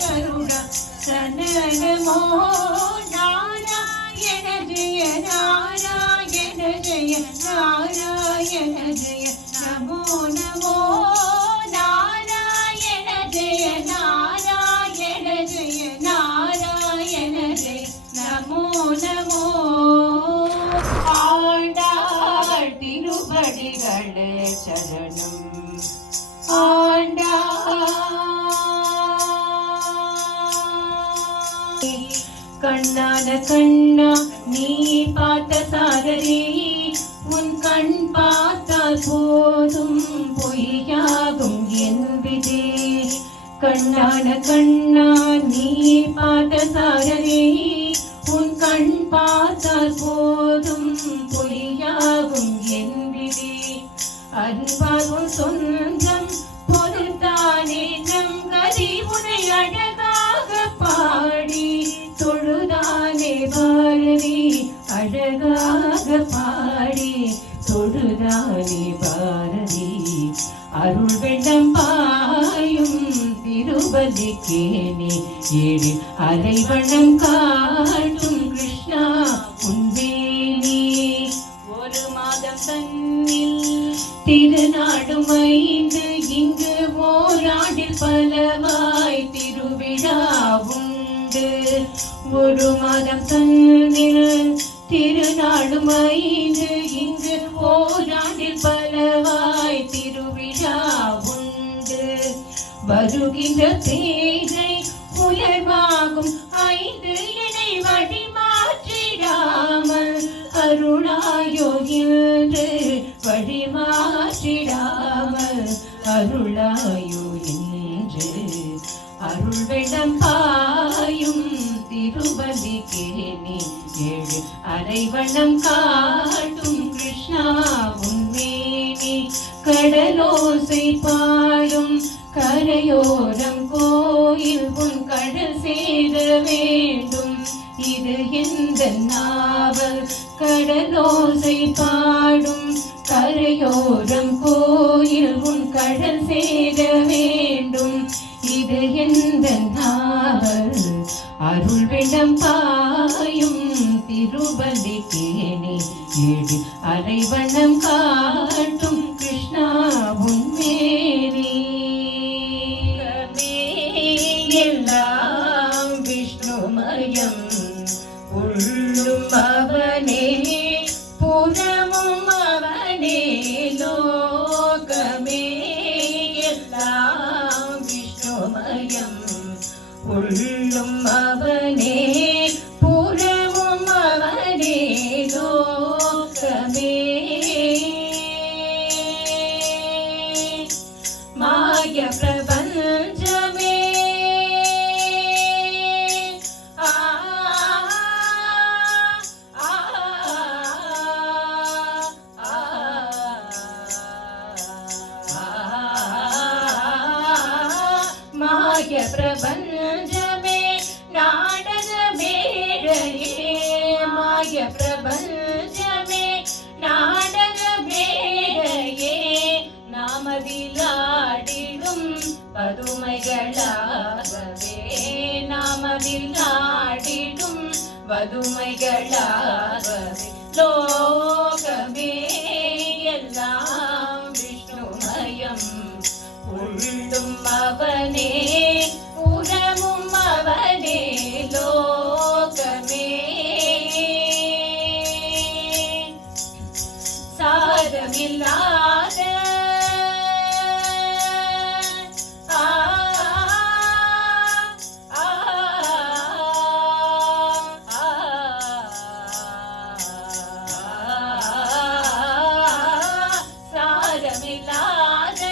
கருணா சரணமோ நாராயண ஜெய நாராயண ஜெய நாராயண ஜெய நமோ நமோ நாராயண ஜெய நாராயண ஜெய நாராயண ஜெய நமோ நமோ ஆண்டாள் திருவடிகளே சரணம் கண்ணான கண்ணா நீ பார்த்த சாரதி உன் கண் பார்த்தால் போதும் பொய்யாகும் என் விதி கண்ணான கண்ணா நீ பார்த்த சாரதி உன் கண் பார்த்தால் போதும் பொய்யாகும் என் விதி அன்பாகும் சொந்தம் பொருத்தானே நம் கதி உனை அழகாக பாடி தொழுதானே பாரதி அழகாக பாடி தொழுதானே பாரதி அருள் வெள்ளம் பாயும் திருவல்லிக்கேணி ஏழு அலைவண்ணம் காட்டும் கிருஷ்ணா உன்வேணி ஒரு மாதம் தன்னில் திருநாடும் 5 இங்கு ஓராடில் பலவாய் திருவிழா உண்டு ஒரு மாதம் தன்னில் திருநாடும் 5 இங்கு ஓராடில் பலவாய் திருவிழா உண்டு வருகின்ற தேரை புலர்வாகும் 5 இணை வழி மாற்றிடாமல் அருளாயோ என்று வழி மாற்றிடாமல் அருளாயோ என்று அருள் வெள்ளம் பாயும் திருவல்லிக்கேணி ஏழு அரைவண்ணம் காட்டும் கிருஷ்ணா உன்வேணி கடலோசை பாடும் கரையோரம் கோயில் உன் கடல் சேர வேண்டும் இது எந்த நாவல் கடலோசை பாடும் கரையோரம் கோயில் உன் கடல் சேர வேண்டும் இது எந்த நாவல் அருள் வெள்ளம் பாயும் திருவல்லிக்கேணி ஏழு அரைவண்ணம் காட்டும் கிருஷ்ணா உன்வேணி எல்லாம் விஷ்ணுமயம் உள்ளும் அவனே புறமும் அவனே லோகமே எல்லாம் விஷ்ணுமயம் உள்ளும் அவனே புறமும் அவனே லோகமே மாய பிரபஞ்சமே மாய பிரபஞ்சமே நாடக மேடையே மாய பிரபஞ்சமே நாடக மேடையே நாமதிலாடிடும் பதுமைகளாகவே நாமதிலாடிடும் பதுமைகளாகவே லோகமே எல்லாம் விஷ்ணுமயம் உள்ளும் அவனே புறமும் அவனே லோகமே சாரமில்லாத சாரமில்லாத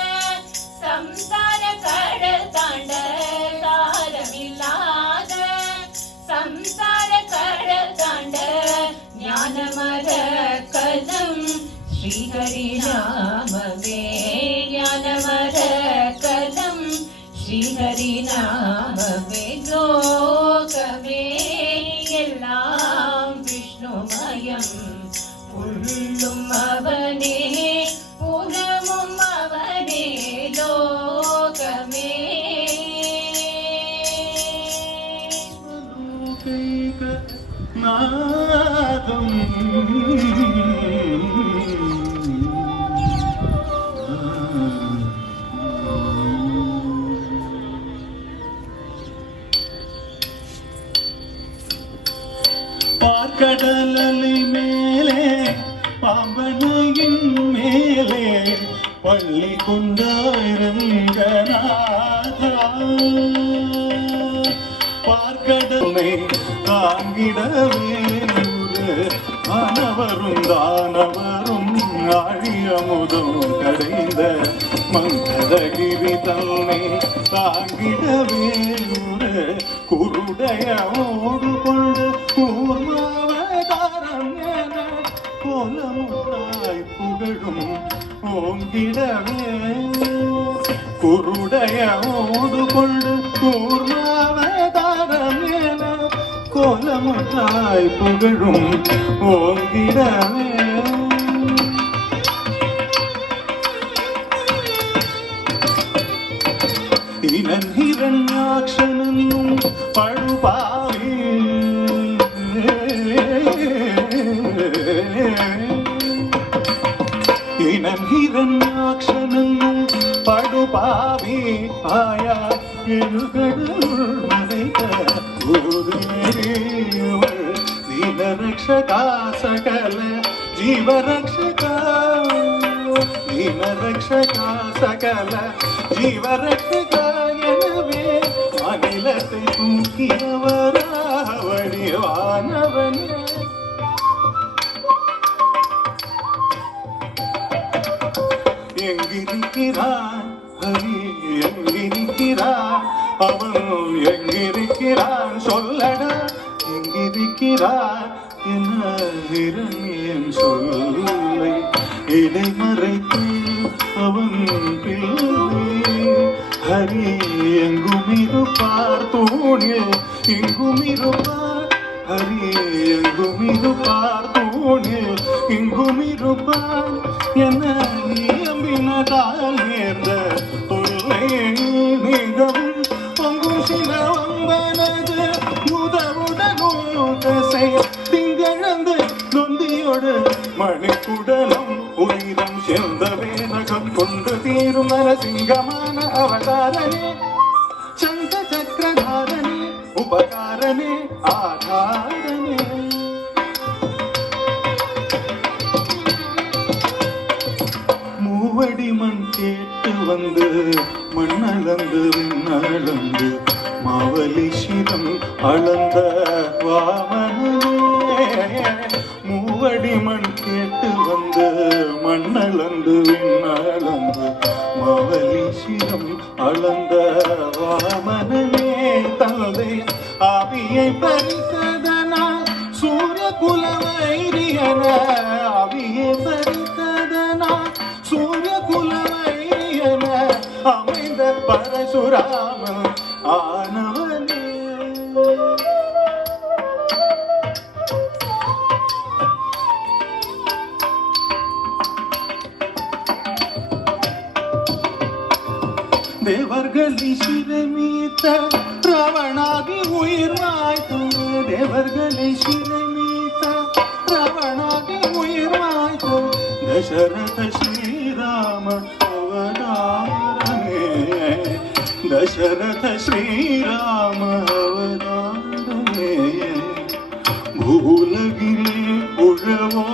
சம்சார கடல் தாண்ட சாரமில்லாத சம்சார கடல் தாண்ட ஞானமர கலம் ஸ்ரீஹரி நாமமே ஞானமர கலம் ஸ்ரீஹரி நாமமே லோகமே எல்லாம் விஷ்ணுமயம் உள்ளும் அவனே புறமும் அவனே லோகமே பாம்பனையின் மேலே பள்ளி கொண்டாயிரங்கநாதா பார்க்கடலை தாங்கிடவே மாணவரும் தானவரும் ஆழியமுதும் கடைந்த மங்கதகிரி தன்னை தாங்கிடவே குருடைய ஓடு கொண்டு கூர்மாவதாரம் என கோலமுறாய் புகழும் ஓங்கிடவே குருடைய ஓடு கொண்டு கூர்மாவதாரம் என கோலமுறாய் புகழும் ஓங்கிடவே ഹിരണ്യാക്ഷനും പഴുപാവി ഹിരണ്യാക്ഷനും പഴുപാവി ആയ ദീനരക്ഷക സകല ജീവരക്ഷക ദീനരക്ഷക സകല ജീവരക്ഷക எனவே அகிலத்தை தூக்கியவராவடிவானவனே எங்கிருக்கிறான் ஹரி எங்கிருக்கிறான் அவன் எங்கிருக்கிறான் சொல்லடா எங்கிருக்கிறான் என்ன இரண்யன் சொல்லை இடைமறைத்து அவன் பிள்ளை ஹரி எங்குமிருப்பார் தூணில் இங்குமிருப்பார் ஹரி எங்குமிருப்பார் தூணில் இங்குமிருப்பார் என நியம்பினதால் நேர்ந்த தொல்லை நீங்கவும் பொங்கும் சினவம்பனது முதவுடனும் தசை திங்கழந்து நொந்தியோடு மணிக்குடலும் உயிரம் சேர்ந்த வேதகம் கொண்டு தீரும் நரசிங்கமான அவதாரனே சங்க சக்கரதாரனே உபகாரனே ஆதாரனே மூவடி மண் கேட்டு வந்து மண்ணளந்து விண்ணளந்து மாவலி சிரம் அளந்த வாமனே மூவடி மண் கேட்டு வந்து மண்ணளந்து விண்ணளந்து மாவலி சிரம் அளந்த வாமனே தந்தை ஆவியை பறித்ததனால் சூரிய குலவைரியன ஆவியை பறித்ததனால் சூரிய குலவைரியன அமைந்த பரசுராம ஆனவனே தேவர்களை சிறைமீத்த ராவணாகி உயிர் மாய்த்து தேவர்களை சிறைமீத்த ராவணாகி உயிர் மாய்த்து தசரத ஸ்ரீராம அவதாரமே தசரத ஸ்ரீராம அவதாரமே பூலகிலே உழவோ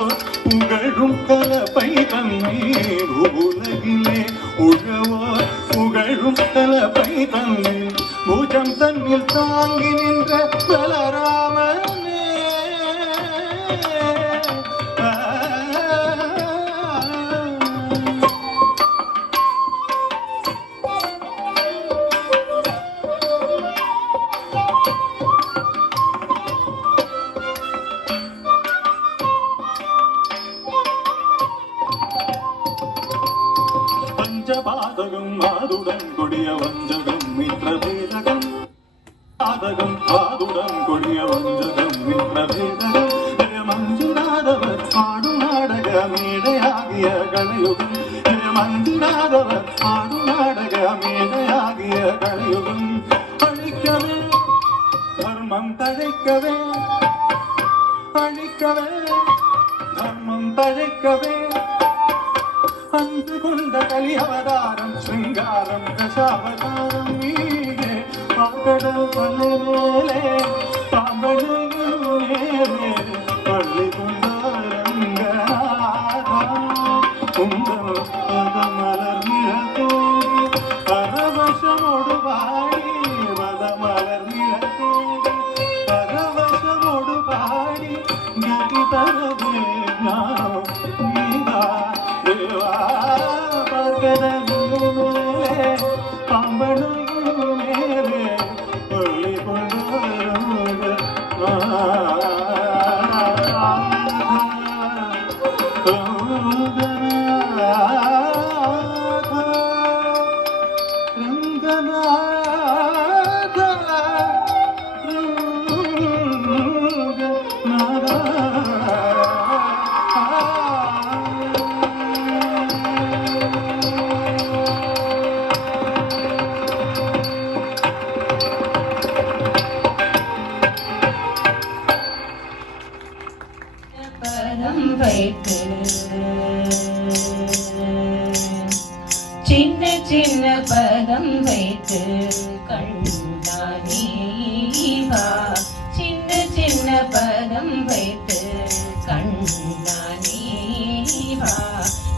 புகழும் கலப்பை தன்னை பூலகிலே உழவோ புகழும் கலப்பை தன்னை பூஜம் தன்னில் தாங்கி நின்ற பலராமனே பஞ்சபாதகம் மாதுடன் கொடிய வஞ்சகம் மித்ரபேதகம் பாதகம் மாதுடன் கொடிய வஞ்சகம் மித்ரபேதகம் மஞ்சுநாதவர் பாடும் நாடக மேடையாகிய கலையுகம் மஞ்சுநாதவர் பாடும் நாடக மேடையாகிய கலையுகம் அழிக்கவே தர்மம் தழைக்கவே அழிக்கவே தர்மம் தழைக்கவே அன்று கொண்ட கலி அவதாரம் சிங்காரம் தசாவதாரம் நீங்கே பாங்கடல் பல்லை மேலே பாம்பனையும் மேலே பள்ளி கொண்டாரங்க உங்கள் பதமலர் நிழத்தோடு பரவசமோடு பாடி பதமலர் நிழத்தோடு பரவசமோடு பாடி கதி தரவே ஞானம் நீதா தேவா பகதனு மேலே பம்பனு மேலே ஒளி கொண்டு பதம் வைத்து சின்ன சின்ன பதம் வைத்து கண்டானேவா சின்ன சின்ன பதம் வைத்து கண்டானேவா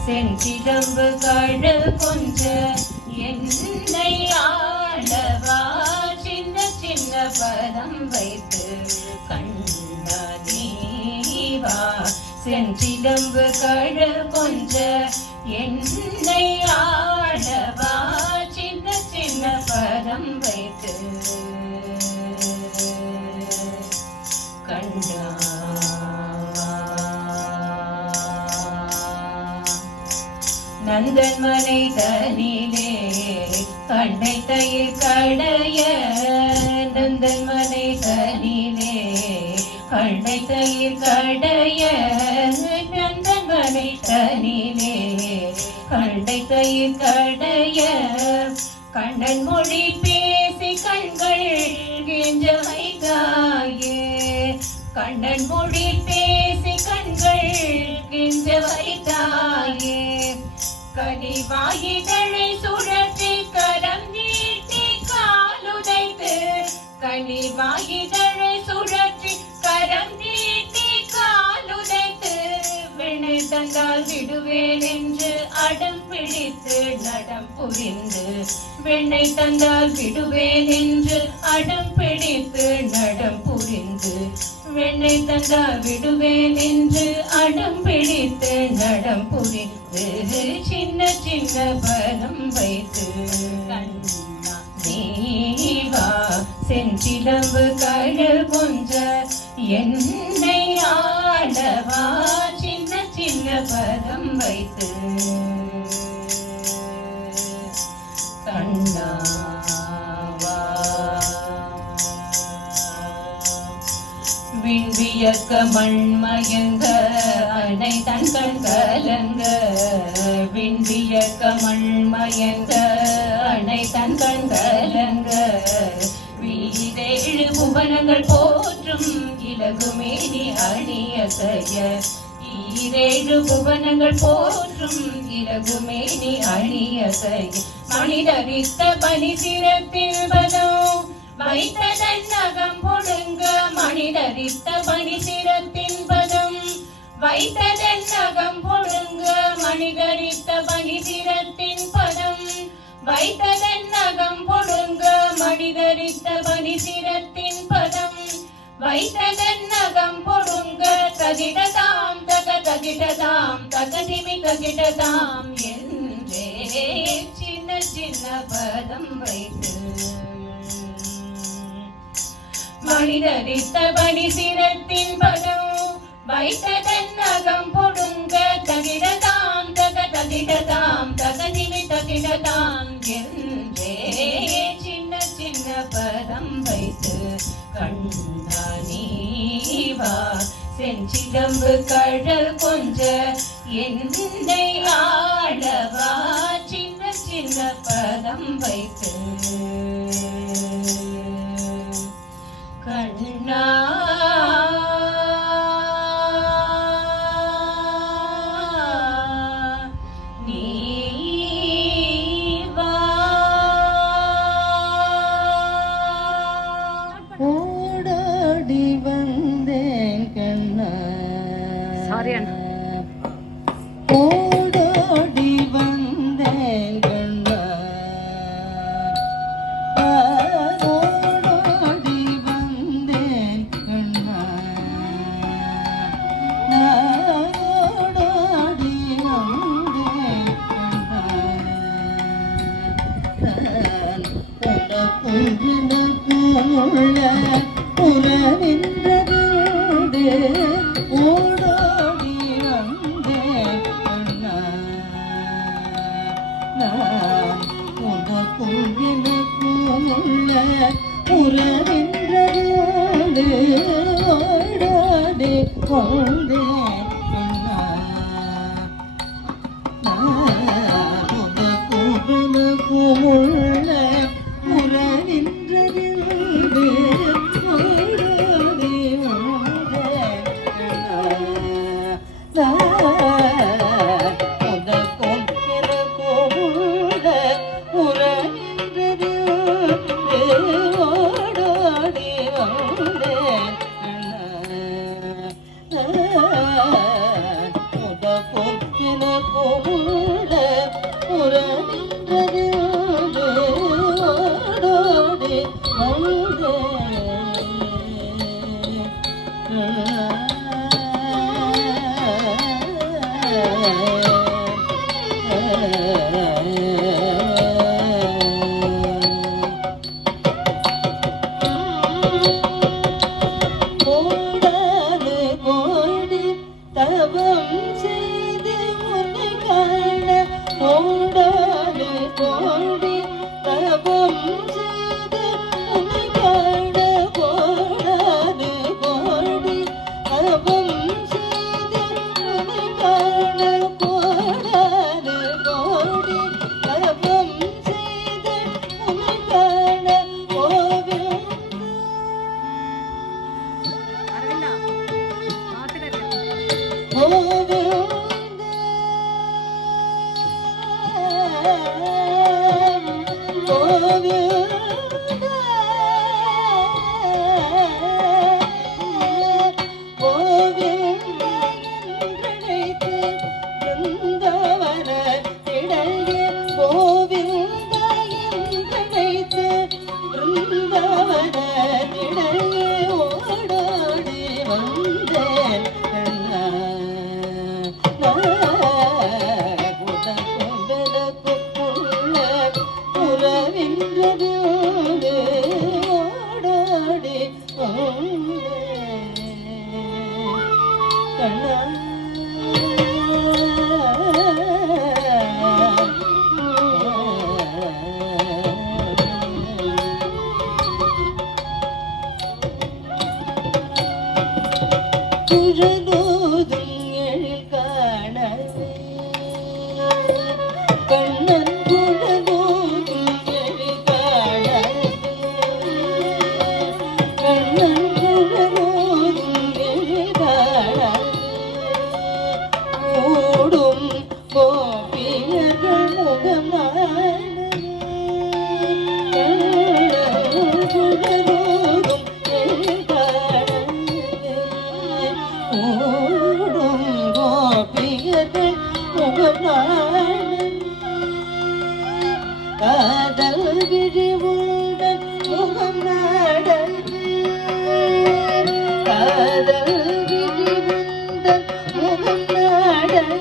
செஞ்சிடம்பு கடல் கொஞ்ச என்னை ஆடவா சின்ன சின்ன பதம் வைத்து கண்டானேவா செஞ்சிடம்பு கடல் கொஞ்ச என்னை ஆடவா சின்ன சின்ன பதம் வைத்து நந்தன் மனை தனிலே கண்ணை தயிர் கடைய நந்தன் மனை தனிலே கண்ணை தயிர் கடைய நந்தன் மனை தனிலே கண்ணை தயிர் கடைய கண்ணன் மொழி பேசி கண்கள் கெஞ்ச வைத்தாயே கண்ணன் மொழி பேசி கண்கள் கெஞ்ச வைத்தாயே கனிவாயிதழை சுழற்றி கரம் நீட்டி காலுதைத்து கனிவாயிதழை சுழற்றி கரம் நீட்டி காலுதைத்து வெண்ணை தந்தால் விடுவேன் என்று அடம் பிடித்து நடம் புரிந்து வெண்ணை தந்தால் விடுவேன் என்று அடம் பிடித்து நடம் புரிந்து வெண்ணை தந்தால் விடுவேன் என்று அடம் பிடித்து நடம் புரிந்து சின்ன சின்ன பதம் வைத்து கண்ணா நீவா செஞ்சிடம்பு கடல் கொஞ்ச என்னை ஆடவா சின்ன சின்ன பதம் வைத்து கண்ணாவா விண்வியக்க மண்மயங்க அணை தன் கண் கலங்க விண்வியக்க மண்மயங்க அணை தன் கண் கலங்க வீரேழு புவனங்கள் போற்றும் இலகுமேனி அணிய செய்ய ஈரேழு புவனங்கள் போற்றும் இலகுமேனி அணிய செய்ய மனிதரித்த பனி சிரத்தில் பதம் வைத்ததன் நகம் பொடுங்க மனிதரித்த பனி சிரத்தின் பதம் வைத்ததன் நகம் பொடுங்க மனிதரித்த பனி சிரத்தின் பதம் வைத்ததன் நகம் பொடுங்க மனிதரித்த பனி சிரத்தின் பதம் வைத்ததன் நகம் பொடுங்க தகிடதாம் தகிடதாம் தகதிமி தகிடதாம் என்றே சின்ன சின்ன பதம் வைத்து மனிதரித்த பனி சிரத்தின் பதம் வைத்ததன் நகம் பொடுங்க தகிடதாம் தகிடதாம் தகதிமி தகிடதாம் என்றே சின்ன சின்ன பதம் வைத்து கண்ணா நீவா செஞ்சிடம்பு கடல் கொஞ்ச என்னை ஆடவா சின்ன சின்ன பதம் வைத்து கண்ணா நீவா ஓடோடி வந்தேன் கண்ணா சாரி அண்ணா ஓடோடி உள்ள உறவின்றது ஓடோடி வந்தேன் அண்ணா நான் உனக்கும் எனக்கும் உள்ள உறவின்றது ஓடோடி வந்தேன் அண்ணா நான் உனக்கும் எனக்கும் உள்ள உறவின்றது ஓடோடி வந்தேன் உனக்கும் எனக்கும் உள்ள உறவின்றது ஓடோடி வந்தேன் உனக்கும் எனக்கும் உள்ள உறவின்றது ஓடோடி கோடானு கோடி தவம் செய்து உன்னை காண கோடானு கோடி தவம் செய்து உன்னை காண கோடானு கோடி தவம் செய்து உன்னை காண கோடானு கோடி தவம் செய்து உன்னை காண கோவில் குழலோதும் எழில் காணவே கண்ணன் குழலோதும் எழில் காணவே கண்ணன் குழலோதும் எழில் காணவே ஓடும் கோபியர்கள் முகம் குழலோதும் எழில் காணவே ஓடும் கோபியர்கள் முகநாடன் காதல் விழிவுடன் முகநாடன் காதல் விழிவுடன் முகநாடன்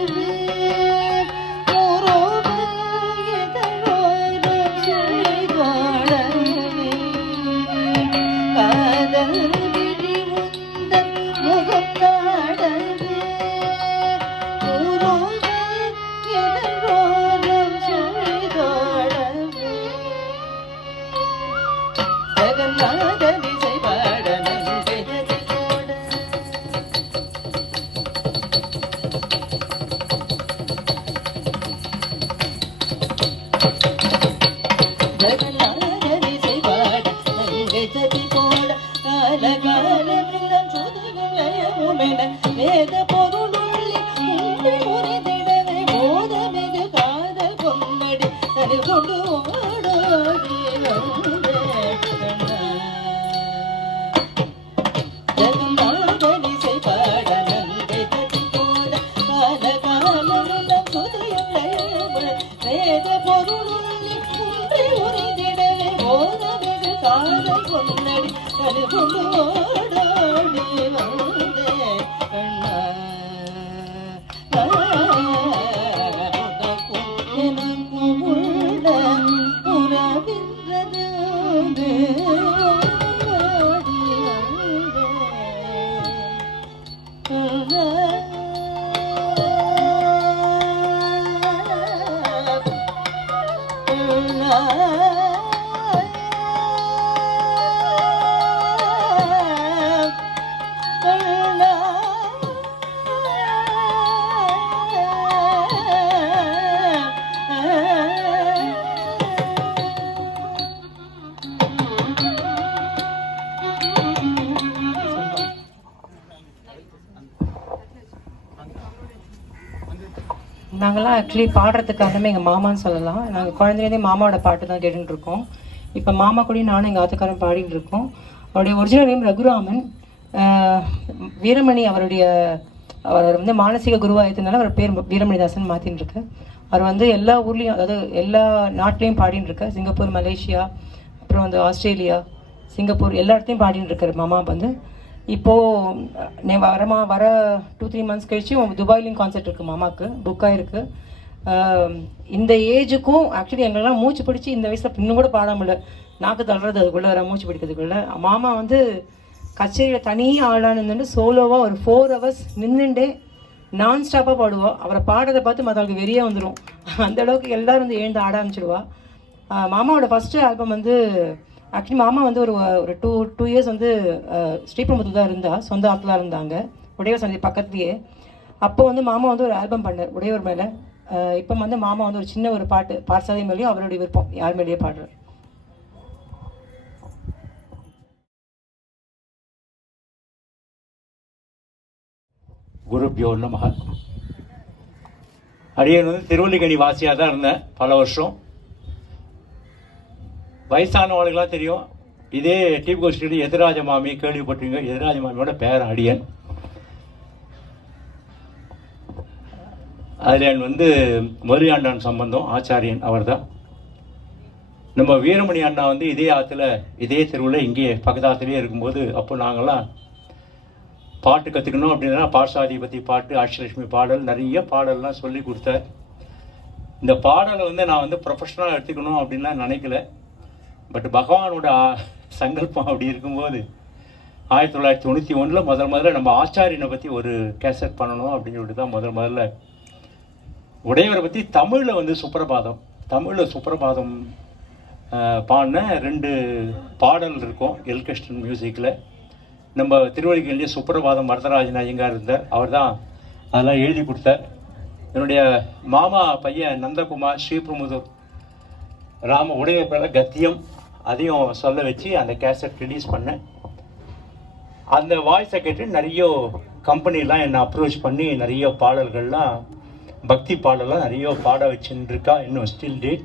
காதல் விழிவுடன் முகநாடன் ஜகநாதனிசை பாட நன்றி போட ஜகநாதனிசை பாட நன்றி போட கால காலமிடம் சுதுகுலயமுமென வேத பொருளுள்ளி உண்மை உரைதிடவே போதமிகு காதல் பொன்னடி தனில் கொண்டு ஓடோடி ஜகநாதனிசை பாட நன்றி போட கால காலமிடம் சுதுகுலயமுமென வேத பொருளுள்ளி உண்மை உரைதிடவே போதமிகு காதல் பொன்னடி தனில் கொண்டு ஓடோடி வந்தே கண்ணா எனக்கும் உள்ள உறவின்றது நாங்களாம் ஆக்சுவலி பாடுறதுக்கு காரணமே எங்கள் மாமான்னு சொல்லலாம். நாங்கள் குழந்தைலேருந்தே மாமாவோட பாட்டு தான் கேட்டுட்டு இருக்கோம். இப்போ மாமா கூட நானும் எங்கள் ஆத்துக்காரன் பாடிட்டு இருக்கோம். அவருடைய ஒரிஜினல் நேம் ரகுராமன். வீரமணி அவர் வந்து மானசீக குருவாயத்தினால அவர் பேர் வீரமணிதாசன் மாற்றின்னு இருக்கு. அவர் வந்து எல்லா ஊர்லேயும், அதாவது எல்லா நாட்டிலையும் பாடின்னு இருக்கார். சிங்கப்பூர், மலேசியா, அப்புறம் வந்து ஆஸ்திரேலியா, சிங்கப்பூர் எல்லா இடத்தையும் பாடின்னு இருக்கார் மாமா வந்து. இப்போது வர 2-3 months கழிச்சு துபாயிலையும் கான்சர்ட் இருக்குது மாமாவுக்கு, புக் ஆகிருக்கு. இந்த ஏஜுக்கும் ஆக்சுவலி எங்களெல்லாம் மூச்சு பிடிச்சி இந்த வயசில் இன்னும் கூட பாட முடியல, நாக்கு தள்ளுறது அதுக்குள்ளே வர மூச்சு பிடிக்கிறதுக்குள்ளே. மாமா வந்து கச்சேரியில் தனியாக ஆளான்னு இருந்துட்டு சோலோவாக ஒரு 4 hours நின்றுண்டே நான் ஸ்டாப்பாக பாடுவோம். அவரை பாடுறதை பார்த்து மற்றவங்களுக்கு வெறியே வந்துடும். அந்தளவுக்கு எல்லோரும் வந்து எழுந்து ஆட ஆரம்பிச்சிடுவா. மாமாவோட ஃபஸ்ட்டு ஆல்பம் வந்து ஆக்சுவலி மாமா வந்து ஒரு 2 years வந்து ஸ்ரீபெரும்புத்தூர் தான் இருந்தா, சொந்த ஆற்றுல இருந்தாங்க, உடையவர் சந்தி பக்கத்துலேயே. அப்போ வந்து மாமா வந்து ஒரு ஆல்பம் பண்ணார் உடையவர் மேலே. இப்போ வந்து மாமா வந்து ஒரு சின்ன ஒரு பாட்டு பாடசாலை மேலேயும் அவருடைய விருப்பம் யார் மேலேயே பாடுறார். குருபியோ நமஹ. அடியன் வந்து திருவல்லிக்கணி வாசியாக தான் இருந்தேன் பல வருஷம். வயசானவர்களுக்கெல்லாம் தெரியும், இதே டீப் கோஷ்டி எதிராஜ மாமி கேள்விப்பட்டிருங்க. எதிராஜ மாமியோட பேரன் அடியன். அதில் வந்து மருயாண்டான் சம்பந்தம் ஆச்சாரியன் அவர் தான். நம்ம வீரமணி அண்ணா வந்து இதே ஆற்றுல இதே தெருவில் இங்கே பக்கத்தாத்துலேயே இருக்கும்போது, அப்போ நாங்கள்லாம் பாட்டு கற்றுக்கணும் அப்படின்னா பாட்சாதியை பற்றி பாட்டு, அஷ்டலட்சுமி பாடல், நிறைய பாடல்லாம் சொல்லி கொடுத்தார். இந்த பாடலை வந்து நான் வந்து ப்ரொஃபஷனலாக எடுத்துக்கணும் அப்படின்லாம் நினைக்கல. பட் பகவானோட சங்கல்பம் அப்படி இருக்கும்போது 1991 முதல்ல நம்ம ஆச்சாரியனை பற்றி ஒரு கேசட் பண்ணணும் அப்படின்னு சொல்லிட்டு தான் முதல்ல உடையவரை பற்றி தமிழில் வந்து தமிழில் சுப்பிரபாதம் பாடின 2 பாடல் இருக்கும் எல் கிருஷ்ணன் மியூசிக்கில். நம்ம திருவள்ளிக்கேணிலே சுப்பிரபாதம் வரதராஜன் ஐயங்கார் இருந்தார், அவர் தான் அதெல்லாம் எழுதி கொடுத்தார். என்னுடைய மாமா பையன் நந்தகுமார் ஸ்ரீபெரும்புதூர் உடையவர் பேர கத்தியம், அதையும் சொல்ல வச்சு அந்த கேசட் ரிலீஸ் பண்ணேன். அந்த வாய்ஸை கேட்டு நிறைய கம்பெனிலாம் என்னை அப்ரோச் பண்ணி நிறைய பாடல்கள்லாம், பக்தி பாடலாம் நிறைய பாட வச்சுன்னு இருக்கா. இன்னும் ஸ்டில் டேட்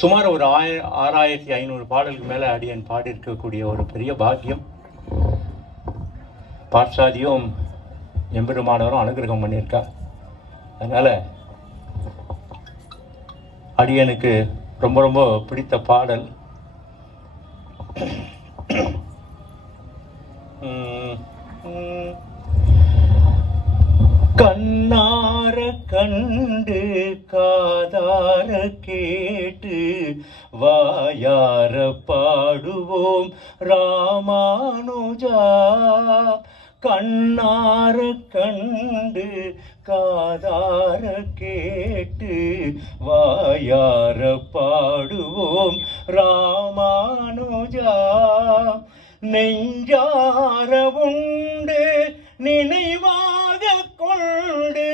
சுமார் ஒரு 6500 பாடலுக்கு மேலே அடியன் பாடியிருக்கக்கூடிய ஒரு பெரிய பாக்கியம் பாட்சாதியும் எம்பெருமானவரும் அனுகிரகம் பண்ணியிருக்கா. அதனால் அடியனுக்கு ரொம்ப ரொம்ப பிடித்த பாடல் கண்ணார கண்டு காதார கேட்டு வாயார பாடுவோம் ராமானுஜா. கண்ணார கண்டு காதார கேட்டு வாயார பாடுவோம் ராமானுஜா. நெஞ்சார உண்டு நினைவாக கொண்டு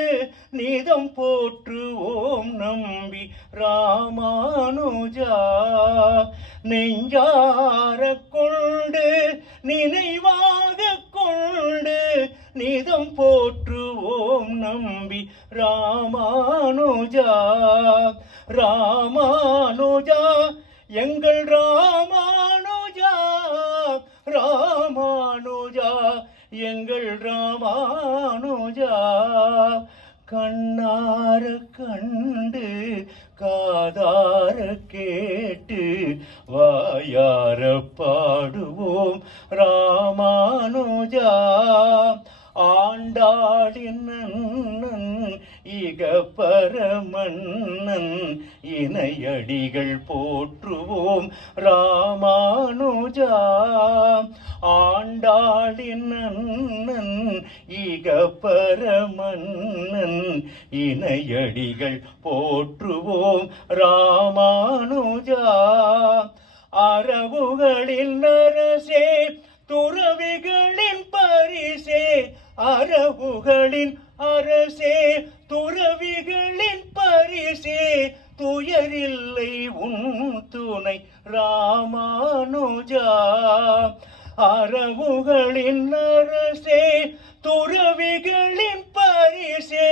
நிதம் போற்றுவோம் நம்பி ராமானுஜா. நெஞ்சார கொண்டு நினைவாக கொண்டு நிதம் போற்றுவோம் நம்பி ராமானுஜா. ராமானுஜா எங்கள் ராமானுஜா, ராமானுஜா எங்கள் ராமானுஜா. கண்ணார கண்டு காதார கேட்டு வாயார பாடுவோம் ராமானுஜா. ஆண்டாளின் இகப்பரமன்னன் இணையடிகள் போற்றுவோம் ராமானுஜா. ஆண்டாளின் அண்ணன் இகப்பரமன்னன் இணையடிகள் போற்றுவோம் ராமானுஜா. அரவுகளின் அரசே துறவிகளின் பரிசே, அரவுகளின் அரசே துறவிகளின் பரிசே, துயரில்லை உன் துணை ராமானுஜா. அரவுகளின் அரசே துறவிகளின் பரிசே,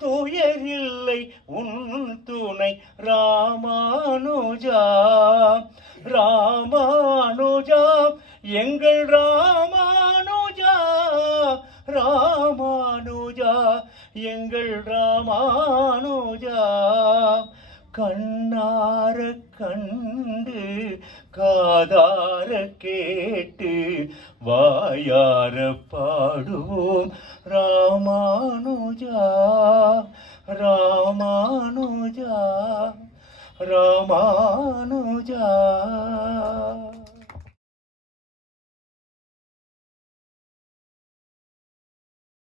துயரில்லை உன் துணை ராமானுஜா. ராமானுஜா எங்கள் ராமானுஜா, ராமானுஜா எங்கள் ராமானுஜா. கண்ணார கண்டு காதார கேட்டு வாயார பாடுவோம் ராமானுஜா, ராமானுஜா, ராமானுஜா.